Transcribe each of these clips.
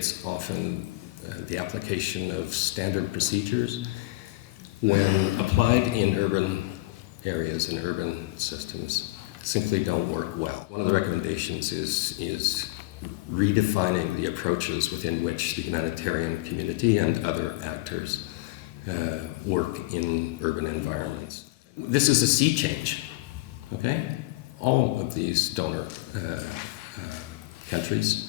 It's often the application of standard procedures when applied in urban areas and urban systems simply don't work well. One of the recommendations is redefining the approaches within which the humanitarian community and other actors work in urban environments. This is a sea change, okay? All of these donor countries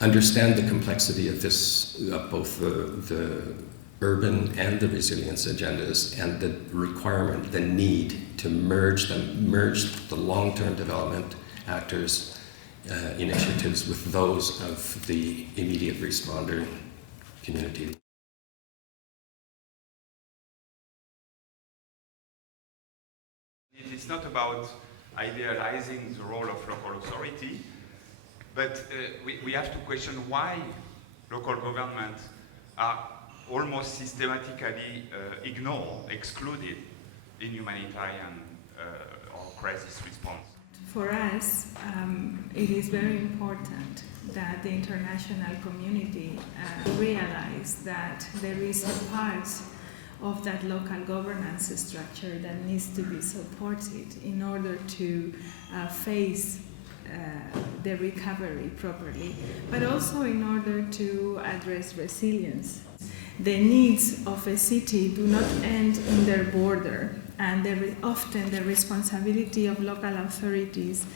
understand the complexity of this, of both the urban and the resilience agendas, and the requirement, the need to merge the long-term development actors' initiatives with those of the immediate responder community. It's not about idealizing the role of local authority, but we have to question why local governments are almost systematically excluded in humanitarian or crisis response. For us, it is very important that the international community realize that there is a part of that local governance structure that needs to be supported in order to face the recovery properly, but also in order to address resilience. The needs of a city do not end in their border, and often the responsibility of local authorities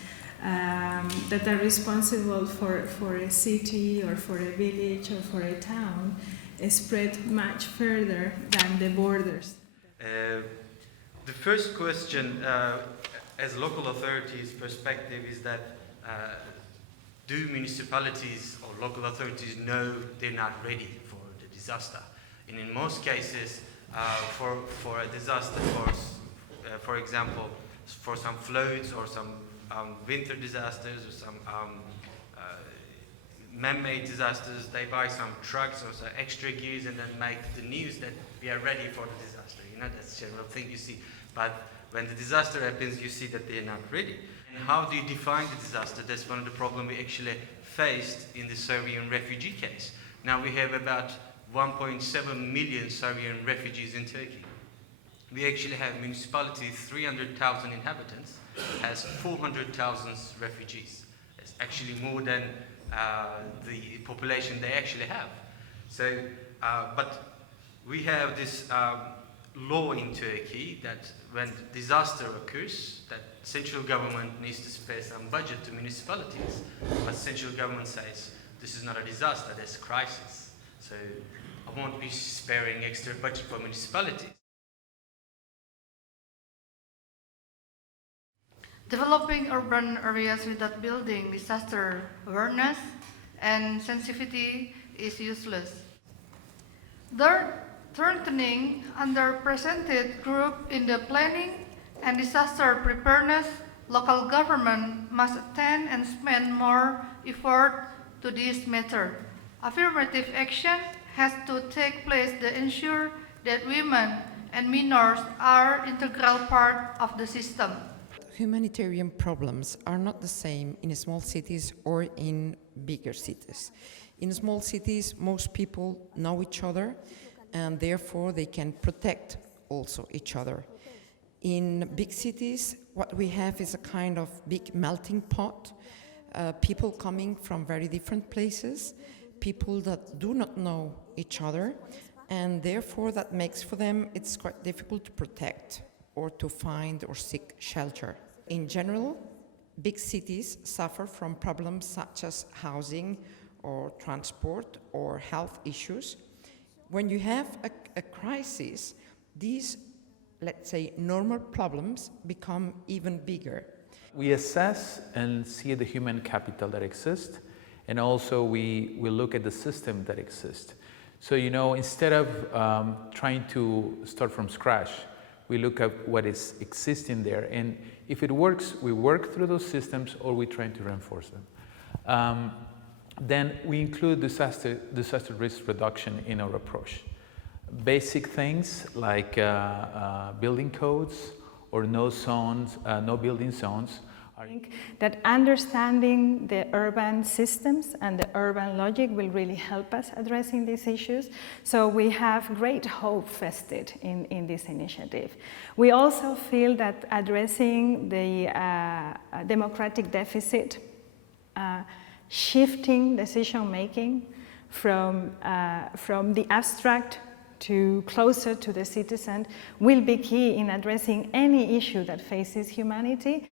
that are responsible for a city or for a village or for a town is spread much further than the borders. The first question, as local authorities' perspective, is that do municipalities or local authorities know they're not ready for the disaster? And in most cases, for a disaster, for example, for some floods or some winter disasters or some man-made disasters, they buy some trucks or some extra gears and then make the news that we are ready for the disaster. You know, that's the general thing you see. But when the disaster happens, you see that they're not ready. And how do you define the disaster? That's one of the problems we actually faced in the Syrian refugee case. Now we have about 1.7 million Syrian refugees in Turkey. We actually have municipalities, 300,000 inhabitants, has 400,000 refugees. It's actually more than the population they actually have. So, but we have this law in Turkey that when disaster occurs, that central government needs to spare some budget to municipalities. But central government says, this is not a disaster, that's a crisis. So I won't be sparing extra budget for municipalities. Developing urban areas without building disaster awareness and sensitivity is useless. Third, strengthening underrepresented group in the planning and disaster preparedness, local government must attend and spend more effort to this matter. Affirmative action has to take place to ensure that women and minors are integral part of the system. Humanitarian problems are not the same in small cities or in bigger cities. In small cities, most people know each other, and therefore they can protect also each other. In big cities, what we have is a kind of big melting pot, people coming from very different places, people that do not know each other, and therefore that makes for them it's quite difficult to protect or to find or seek shelter. In general, big cities suffer from problems such as housing or transport or health issues. When you have a crisis, these, let's say, normal problems become even bigger. We assess and see the human capital that exists, and also we look at the system that exists. So, you know, instead of trying to start from scratch, we look at what is existing there, and if it works, we work through those systems, or we try to reinforce them. Then we include disaster risk reduction in our approach. Basic things like building codes or no building zones I think that understanding the urban systems and the urban logic will really help us addressing these issues. So we have great hope vested in this initiative. We also feel that addressing the democratic deficit, shifting decision making from the abstract to closer to the citizen will be key in addressing any issue that faces humanity.